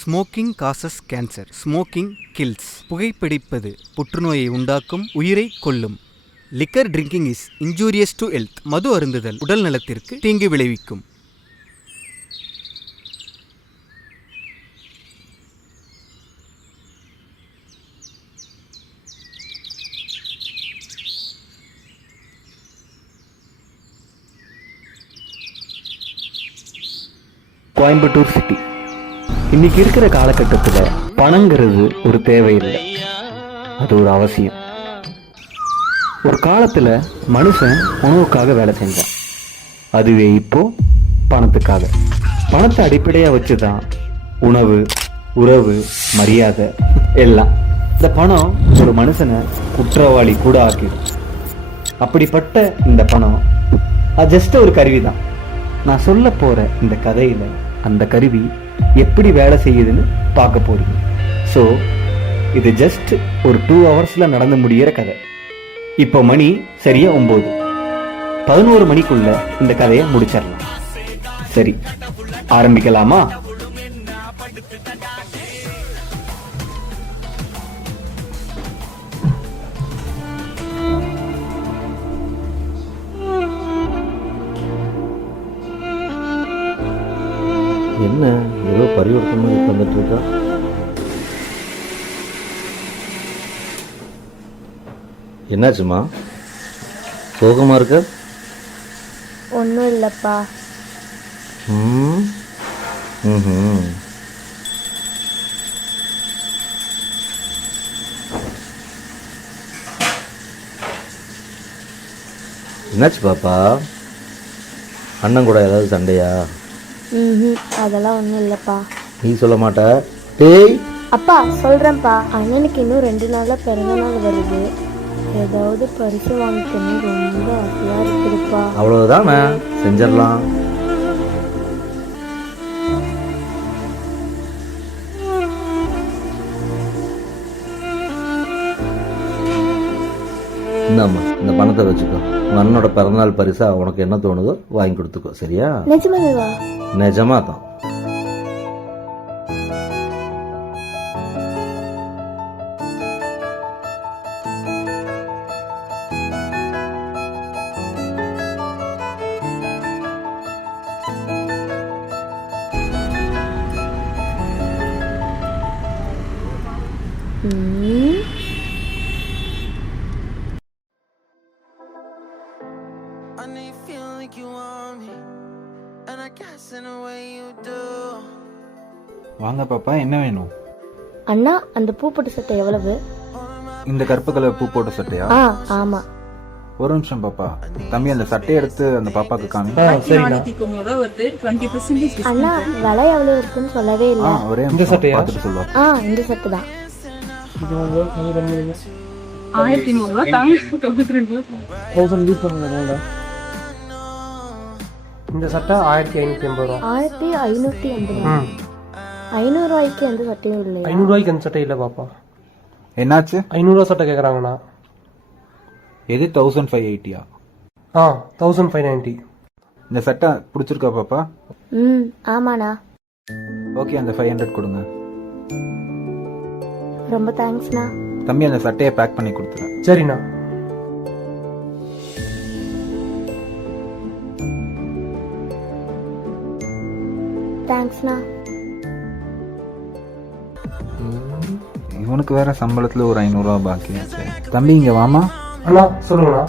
Smoking causes cancer. Smoking kills. புகைப்பிடிப்பது புற்றுநோயை உண்டாக்கும், உயிரை கொல்லும். Liquor drinking is injurious to health. மது அருந்துதல் உடல் நலத்திற்கு தீங்கு விளைவிக்கும். கோயம்புத்தூர் சிட்டி இன்னைக்கு இருக்கிற காலகட்டத்தில் பணங்கிறது ஒரு தேவையில்லை, அது ஒரு அவசியம். ஒரு காலத்தில் மனுஷன் உணவுக்காக வேலை செஞ்சான், அதுவே இப்போ பணத்துக்காக. பணத்தை அடிப்படையாக வச்சு தான் உணவு, உறவு, மரியாதை எல்லாம். இந்த பணம் ஒரு மனுஷனை குற்றவாளி கூட ஆக்கிடும். அப்படிப்பட்ட இந்த பணம் அது ஜஸ்ட் ஒரு கருவி தான். நான் சொல்ல போற இந்த கதையில அந்த கருவி எப்படி வேலை செய்யுதுன்னு பார்க்க போறீங்க. ஸோ இது ஜஸ்ட் ஒரு 2 ஹவர்ஸ்ல நடந்து முடிகிற கதை. இப்போ மணி சரியா 9. 11 மணிக்குள்ள இந்த கதையை முடிச்சிடலாம். சரி, ஆரம்பிக்கலாமா? என்ன ஏதோ பரிவர்த்தனை வந்துட்டு இருக்கா? என்னாச்சுமா, சோகமா இருக்க? ஒன்றும் இல்லைப்பா. என்னாச்சு பாப்பா, அண்ணன் கூட ஏதாவது சண்டையா? அதெல்லாம் ஒன்றும் இல்லைப்பா. நீ சொல்ல மாட்ட? டேய் அப்பா, சொல்கிறேன்ப்பா. அண்ணனுக்கு இன்னும் 2 நாளில் பிறந்த நாள் வருது. ஏதாவது பரிசு வாங்கிக்கணும், ரொம்ப ஆசையாக இருக்குதுப்பா. அவ்வளவுதானே, செஞ்சிடலாம். இந்தாம்மா, இந்த பணத்தை வச்சுக்கோ. உங்க அண்ணனோட பிறந்தநாள் பரிசா உனக்கு என்ன தோணுதோ வாங்கி கொடுத்துக்கோ, சரியா? நிஜமாவா? நிஜமா தான். வாங்க பாப்பா, என்ன வேணும்? அண்ணா, அந்த பூ போட்ட சட்டை எவ்வளவு? இந்த கருப்பு கலர் பூ போட்ட சட்டையா? ஆமா. ஒரு நிமிஷம் பாப்பா. தம்பி, அந்த சட்டையை எடுத்து அந்த பாப்பாக்கு காமி. அண்ணா, விலை எவ்வளவு இருக்குன்னு சொல்லவே இல்லை. ஒரே இந்த சட்டையை பார்த்துட்டு சொல்லுவா. இந்த சட்டை தான். இந்த சட்டை 1550 ரூபா. 1550. 500 ரூபாய்க்கு எந்த சட்டையும் இல்லை. 500 ரூபாய்க்கு எந்த சட்டை இல்லை பாப்பா. என்னாச்சு? 500 ரூபா சட்டை கேட்குறாங்கண்ணா. எது 1580? 1590. இந்த சட்டை பிடிச்சிருக்கா பாப்பா? ஆமாண்ணா. ஓகே, அந்த 500 கொடுங்க. ரொம்ப தேங்க்ஸ்ண்ணா. தம்பி, அந்த சட்டையை பேக் பண்ணி கொடுத்துறேன். சரிண்ணா. தேங்க்ஸ்ண்ணா. இவனுக்கு வேற சம்பளத்துல ஒரு 500 ரூபா பாக்கி. தம்பி, இங்க வாமா. அண்ணா, சொல்லுங்கண்ணா.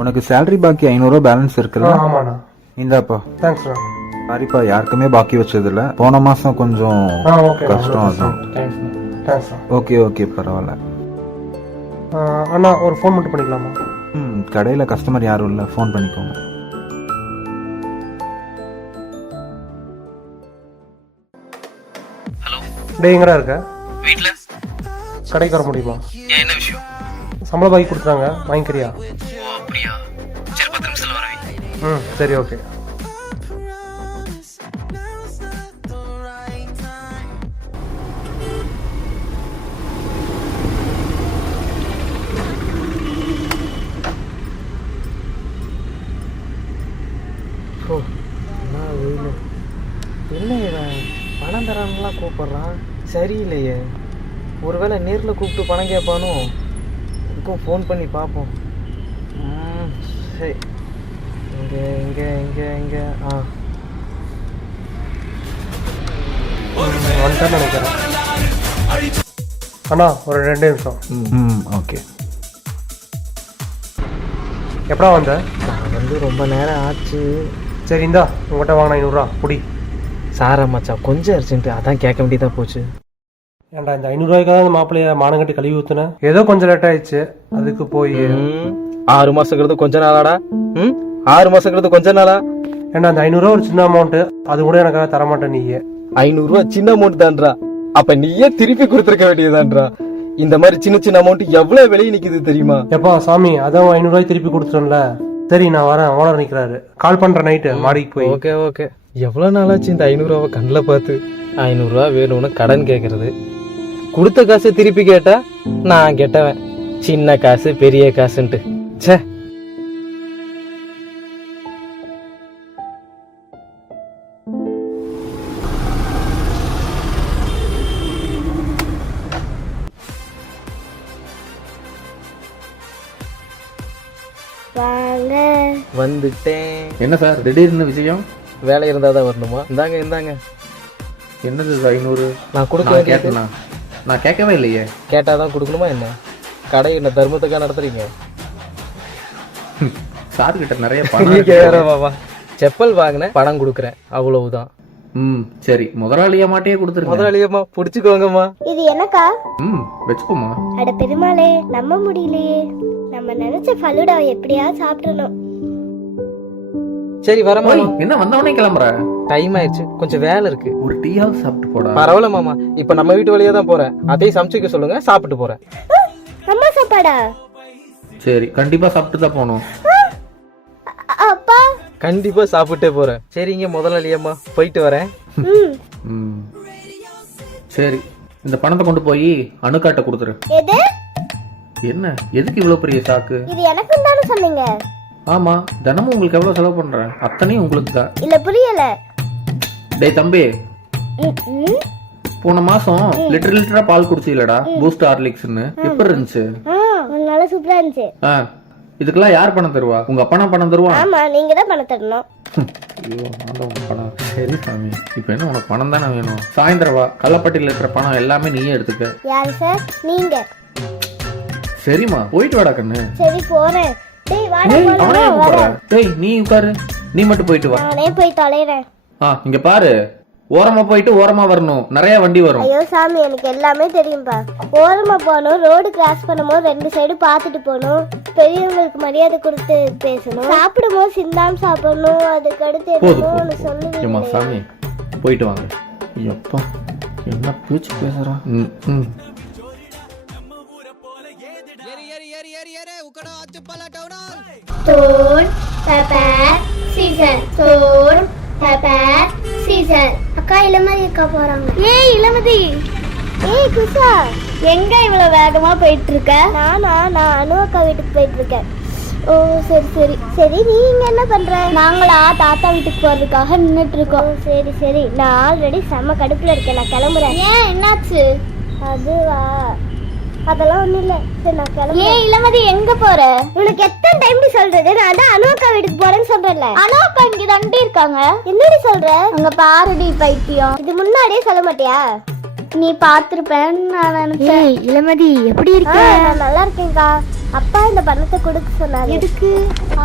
உனக்கு சேலரி பாக்கி 500 ரூபா பேலன்ஸ் இருக்குல்ல? ஆமாண்ணா. இந்தாப்பா. தேங்க்ஸ்ண்ணா. சாரிப்பா, யாருக்குமே பாக்கி வச்சது இல்ல. போன மாசம் கொஞ்சம் கஷ்டம். அதான். ஓகே ஓகே, பரவாயில்ல. அண்ணா, ஒரு ஃபோன் மட்டும் பண்ணிக்கலாமா? கடையில கஸ்டமர் யாரும் இல்ல, ஃபோன் பண்ணிக்கோங்க. டே, எங்கடா இருக்க? வீட்ல. கடைக்கு வர முடியுமா? என்ன விஷயம்? சம்பளம் பாக்கி கொடுத்துறாங்க, வாங்கிக்கிறியா? ஓ அப்படியா, சரி 10 நிமிஷத்துல வரேன். சரி, ஓகே. என்ன இவன் பணம் தரான்லாம் கூப்பிட்றான், சரியில்லையே. ஒருவேளை நேரில் கூப்பிட்டு பணம் கேட்பானோ? இதுக்கும் ஃபோன் பண்ணி பார்ப்போம். சரி, இங்கே இங்கே இங்கே இங்கே வந்துட்டேன்னு நினைக்கிறேன். அண்ணா ஒரு 2 நிமிஷம். ஓகே. எப்படா வந்த? நான் வந்து ரொம்ப நேரம் ஆச்சு. சரி இந்தா உங்கள்கிட்ட வாங்கின 500 ரூபா குடி. சாரா மச்சான் கொஞ்சம் அர்ஜென்ட்டு, அதான் கேட்க வேண்டியதாக போச்சு. ஏன்டா இந்த 500 ரூபாய்க்காக அந்த மாப்பிள்ளைய மானங்கட்டி கழுவி ஊற்றுனேன். ஏதோ கொஞ்சம் லேட் ஆயிடுச்சு, அதுக்கு போய் 6 மாசங்கிறது கொஞ்ச நாளாடா? 6 மாசங்கிறது கொஞ்ச நாளா? ஏன்னா அந்த 500 ரூபா ஒரு சின்ன அமௌண்ட்டு, அது கூட எனக்காக தரமாட்டேன் நீயே. 500 ரூபா சின்ன அமௌண்ட் தான்டா, அப்ப நீயே திருப்பி கொடுத்துருக்க வேண்டியதான்றா. இந்த மாதிரி சின்ன சின்ன அமௌண்ட் எவ்வளவு வெளியே நிக்குது தெரியுமா? எப்பா சாமி, அதான் 500 ரூபாய் திருப்பி கொடுத்துட்டோம்ல. சரி நான் வரேன், ஓனர் நிற்கிறாரு, கால் பண்றேன் நைட்டு மாடிக்கு போய். Okay okay. எவ்வளவு நாளாச்சு இந்த 500 ரூபாவை கண்ணில் பார்த்து. 500 ரூபா வேணும்னு கடன் கேட்கறது, கொடுத்த காசு திருப்பி கேட்டா நான் கேட்டவன் சின்ன காசு பெரிய காசுன்ட்டு. ச்சே. வாங்க. வந்துட்டேன். என்ன சார் திடீர்னு விஷயம்? வேலை இருந்தாதான் வரணுமா? இந்தாங்க இந்தாங்க. என்னது இது 500? நான் கொடுக்க நான் வேண்டியது கேட்டேனா? நான் கேட்கவே இல்லையே. கேட்டாதான் கொடுக்கணுமா என்ன? கடை என்ன தர்மத்துக்காக நடத்துறீங்க? சார் கிட்ட நிறைய நீங்க வேற பணம். வாவா. செப்பல் வாங்கினேன், பணம் கொடுக்குறேன், அவ்வளவுதான். சரி, முதலாளியா மாட்டியே கொடுத்துருங்க. முதலாளியம்மா புடிச்சுக்கோங்கம்மா. இது எனக்கா? வச்சுக்கோமா. அட பெருமாளே, நம்ப முடியலையே. நம்ம நினைச்ச ஃபலூடாவை எப்படியாவது சாப்பிடணும். சரி வரமா. என்ன வந்தவனே கிளம்புற? டைம் ஆயிடுச்சு, கொஞ்சம் வேலை இருக்கு. ஒரு டீயாவது சாப்பிட்டு போடா. பரவாயில்ல மாமா, இப்ப நம்ம வீட்டு வழியா தான் போறேன், அதையும் சமைச்சுக்க சொல்லுங்க, சாப்பிட்டு போறேன். அம்மா சாப்பாடா? சரி, கண்டிப்பா சாப்பிட்டு தான் போகணும். அப்பா? கண்டிப்பா சாப்பிட்டே போறேன். சரிங்க முதலாளியம்மா, போயிட்டு வரேன். சரி, இந்த பணத்தை கொண்டு போய் அணுக்காட்ட கொடுத்துரு. எது? என்ன, எதுக்கு இவ்வளவு பெரிய சாக்கு? இது எனக்கு தானே சொன்னீங்க. ஆமா, தினமும் உங்களுக்கு எவ்வளவு செலவு பண்றேன், அத்தனையும் உங்களுக்கு தான். இல்ல புரியல. டேய் தம்பி, போன மாசம் லிட்டரா பால் குடிச்சீங்களடா, பூஸ்ட் ஹார்லிக்ஸ்னு. எப்படி இருந்துச்சு? நல்லா சூப்பரா இருந்துச்சு. இதுக்கெல்லாம் யார் பணம் தருவா? உங்க அப்பா பணம் தருவான்? ஆமா, நீங்க தான் பணம் தரணும். ஐயோ, உங்க பணம். சரி சாமி, இப்போ என்ன உனக்கு பணம் தானே வேணும்? சாயந்தரம் வா, கள்ளப்பட்டியில் இருக்கிற பணம் எல்லாமே நீயே எடுத்துக்க. யாரு சார்? நீங்க? சரிம்மா, போயிட்டு வாடா கண்ணு. சரி போறேன். டேய் வாடா அவனே கூப்பிடுறேன். டேய் நீ உட்காரு, நீ மட்டும் போயிட்டு வா. நானே போய் தொலைறேன். இங்க பாரு, ஓரமா போயிட்டு ஓரமா வரணும், நிறைய வண்டி வரும். ஐயோ சாமி, எனக்கு எல்லாமே தெரியும்பா. ஓரமா போகணும், ரோடு கிராஸ் பண்ணும்போது 2 சைடு பார்த்துட்டு போகணும், பெரியவங்களுக்கு மரியாதை கொடுத்து பேசணும், சாப்பிடும்போது சிந்தாம சாப்பிடணும், அதுக்கு அடுத்து என்னன்னு ஏமா சாமி, போயிட்டு வாங்க. எப்பா என்ன பேச்சு பேசுறான். தோல் பெப்பர் சீசன், தோல் பெப்பர் சீசன். அக்கா இளமதி அக்கா போறாங்க. ஏய் இளமதி, ஏய் குஷா, எங்க இவ்வளவு வேகமா போயிட்டு இருக்க? நான் அனு அக்கா வீட்டுக்கு போயிட்டு இருக்கேன். ஓ சரி சரி சரி. நீ இங்க என்ன பண்ற? நாங்களா தாத்தா வீட்டுக்கு போறதுக்காக நின்னுட்டு இருக்கோம். சரி சரி, நான் ஆல்ரெடி செம்ம கடுப்புல இருக்கேன், நான் கிளம்புறேன். ஏன் என்னாச்சு? அதுவா, அதெல்லாம் ஒண்ணும் இல்ல. சரி நான் கிளம்புறேன். ஏய் இளமதி, எங்க போற? உனக்கு எத்தனை டைம் சொல்றது? நான் தான் அனு அக்கா வீட்டுக்கு போறேன்னு சொல்றேன்ல. அனு அக்கா இங்க தாண்டி இருக்காங்க. என்னடி சொல்ற? அங்க பாருடி பைத்தியம், இது முன்னாடியே சொல்ல மாட்டியா? நீ பாத்திருப்பேன்னு நான் நினைச்சேன். ஏய் இளமதி, எப்படி இருக்க? நான் நல்லா இருக்கேன்க்கா. அப்பா இந்த பணத்தை கொடுக்க சொன்னாரு. எதுக்கு?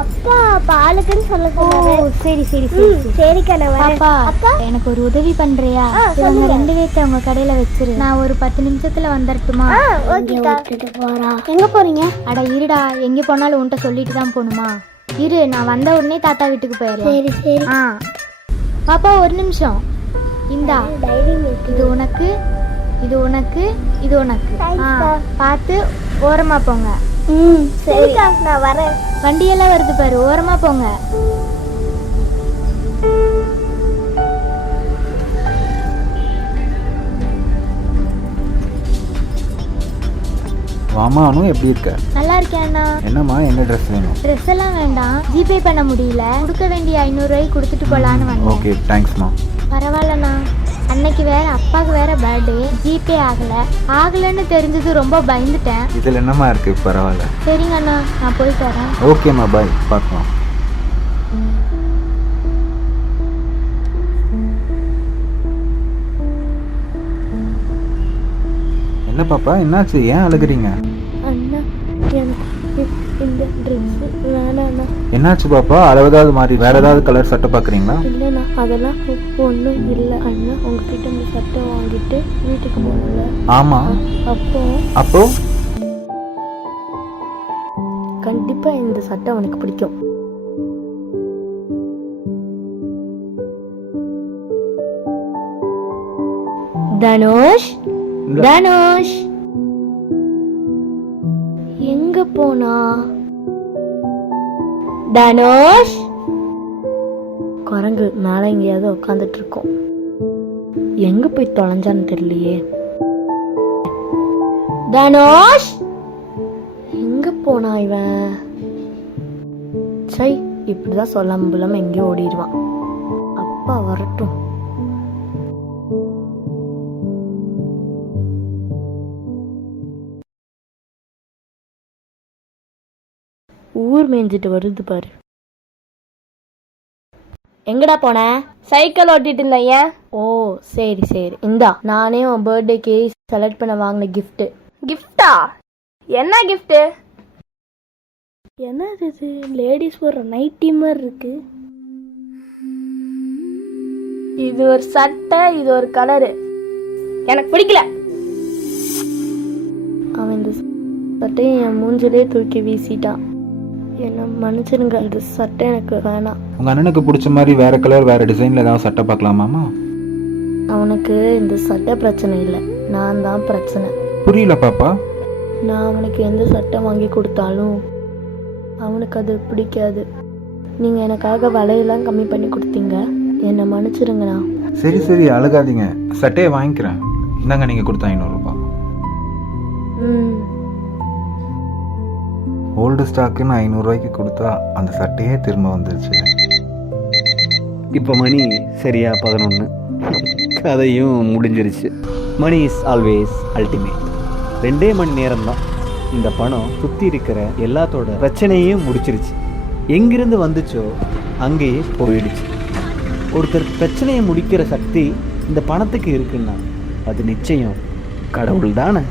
அப்பா பாலுக்குன்னு சொல்ல சொன்னாரு. சரி சரி சரி சரிக்கா, நான் வரேன். அப்பா எனக்கு ஒரு உதவி பண்றியா? இவங்க 2 பேர்த்த உங்க கடையில வச்சிரு, நான் ஒரு 10 நிமிஷத்துல வந்துடட்டுமா? ஓகேக்கா. போறா. எங்க போறீங்க? அட இருடா, எங்க போனாலும் உன்கிட்ட சொல்லிட்டு தான் போகணுமா? இரு, நான் வந்த உடனே தாத்தா வீட்டுக்கு போயிடுறேன். சரி சரி. பாப்பா ஒரு நிமிஷம். இந்தா டைரி மில்க். இது உனக்கு, இது உனக்கு, இது உனக்கு. பார்த்து ஓரமா போங்க. சரிக்கா, நான் வரேன். வண்டியெல்லாம் வருது பாரு, ஓரமா போங்க. வாமா அனு, எப்படி இருக்க? நல்லா இருக்கேன் அண்ணா. என்னம்மா, என்ன ட்ரெஸ் வேணும்? ட்ரெஸ் எல்லாம் வேண்டாம், ஜிபே பண்ண முடியல, கொடுக்க வேண்டிய 500 ரூபாய் கொடுத்துட்டு போலான்னு வந்தேன். ஓகே தேங்க்ஸ்மா. பரவாயில்லண்ணா. அன்னைக்கு வேற அப்பாவுக்கு வேற பர்த்டே, ஜிபே ஆகலைன்னு தெரிஞ்சது ரொம்ப பயந்துட்டேன். இதில் என்னம்மா இருக்கு, பரவாயில்ல. சரிங்க அண்ணா, நான் போயிட்டு வரேன். ஓகேம்மா, பாய், பார்க்கலாம். என்ன பாப்பா, என்னாச்சு, ஏன் அழுகுறீங்க? அண்ணா எனக்கு இந்த ட்ரெஸ் வேணாண்ணா. என்னாச்சு பாப்பா, அளவுதாவது மாறி வேற ஏதாவது கலர் சட்டை பார்க்குறீங்களா? இல்லைண்ணா, அதெல்லாம் ஒன்றும் இல்லை. அண்ணா உங்ககிட்ட இந்த சட்டை வாங்கிட்டு வீட்டுக்கு போகல. ஆமாம். அப்போ கண்டிப்பா இந்த சட்டை உனக்கு பிடிக்கும். தனுஷ், தனுஷ் எங்க போனா? தனுஷ், குரங்கு மேல எங்கேயாவது உட்காந்துட்டு இருக்கோம். எங்க போய் தொலைஞ்சான்னு தெரியலையே. தனுஷ் எங்க போனா இவன்? சை, இப்படிதான் சொல்லாம புல்லாம எங்கேயோ ஓடிடுவான். அப்பா வரட்டும். ஊர் மேய்ஞ்சிட்டு வருது பாரு. எங்கடா போன? சைக்கிள் ஓட்டிட்டு இருந்தேன். ஓ சரி சரி, இந்தா நானே உன் பர்த்டேக்கு செலக்ட் பண்ண வாங்கின கிஃப்ட். கிஃப்டா? என்ன கிஃப்ட்? என்னது இது? லேடிஸ் போடுற நைட்டி மாதிரி இருக்கு. இது ஒரு சட்டை, இது ஒரு கலரு. எனக்கு பிடிக்கல. அவன் இந்த சட்டையை என் மூஞ்சிலே தூக்கி வீசிட்டான். என்ன மன்னிச்சிருங்க, இந்த சட்டை எனக்கு வேணாம். உங்க அண்ணனுக்கு பிடிச்ச மாதிரி வேற கலர் வேற டிசைன்ல ஏதாவது சட்டை பார்க்கலாமாமா? அவனுக்கு இந்த சட்டை பிரச்சனை இல்லை, நான் தான் பிரச்சனை. புரியல பாப்பா. நான் அவனுக்கு எந்த சட்டை வாங்கி கொடுத்தாலும் அவனுக்கு அது பிடிக்காது. நீங்க எனக்காக விலையெல்லாம் கம்மி பண்ணி கொடுத்தீங்க, என்னை மன்னிச்சிருங்கண்ணா. சரி சரி, அழுகாதீங்க, சட்டையை வாங்கிக்கிறேன். இந்தாங்க, நீங்க கொடுத்த 500 ரூபாய். ஓல்டு ஸ்டாக்குன்னு 500 ரூபாய்க்கு கொடுத்தா அந்த சட்டையே திரும்ப வந்துருச்சு. இப்போ மணி சரியா 11. கதையும் முடிஞ்சிருச்சு. Money is always ultimate. 2 மணி நேரம் தான் இந்த பணம் சுற்றி இருக்கிற எல்லாத்தோட பிரச்சனையும் முடிச்சிருச்சு. எங்கிருந்து வந்துச்சோ அங்கேயே போயிடுச்சு. ஒருத்தர் பிரச்சனையை முடிக்கிற சக்தி இந்த பணத்துக்கு இருக்குன்னா அது நிச்சயம் கடவுள் தானே.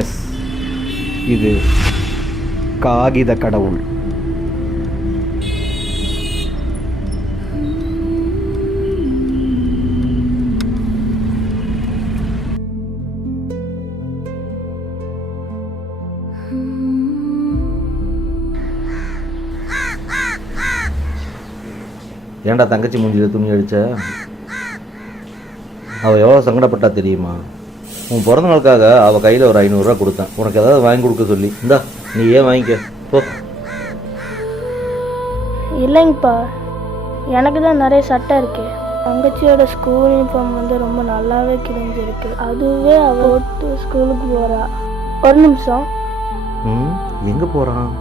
எஸ், இது காகித கடவுள். ஏன்டா தங்கச்சி மூஞ்சியில் துணி அடித்த? அவள் எவ்வளோ சங்கடப்பட்டா தெரியுமா? உன் பிறந்த நாளுக்காக அவள் கையில் ஒரு 500 ரூபா கொடுத்தேன், உனக்கு ஏதாவது வாங்கி கொடுக்க சொல்லி. இந்தா நீ ஏன் வாங்கிக்க போ. இல்லைங்கப்பா, எனக்கு தான் நிறைய சட்டை இருக்கு. தங்கச்சியோட ஸ்கூல் யூனிஃபார்ம் வந்து ரொம்ப நல்லாவே கிழிஞ்சிருக்கு. அதுவே அவ ஒட்டு ஸ்கூலுக்கு போறா. ஒரு நிமிஷம். எங்கே போகிறான்?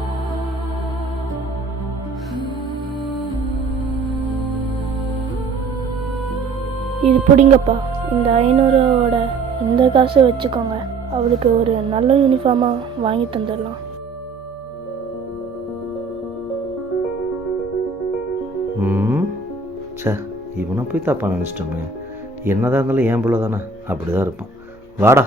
இது பிடிங்கப்பா, இந்த 500ோட இந்த காசை வச்சுக்கோங்க. அவளுக்கு ஒரு நல்ல யூனிஃபார்மாக வாங்கி தந்துடலாம். சே, இவனை போய் தப்பா நினச்சிட்டோமே. என்னதான் இருந்தாலும் ஏன் பிள்ளை தானே, அப்படி தான் இருப்பான். வாடா.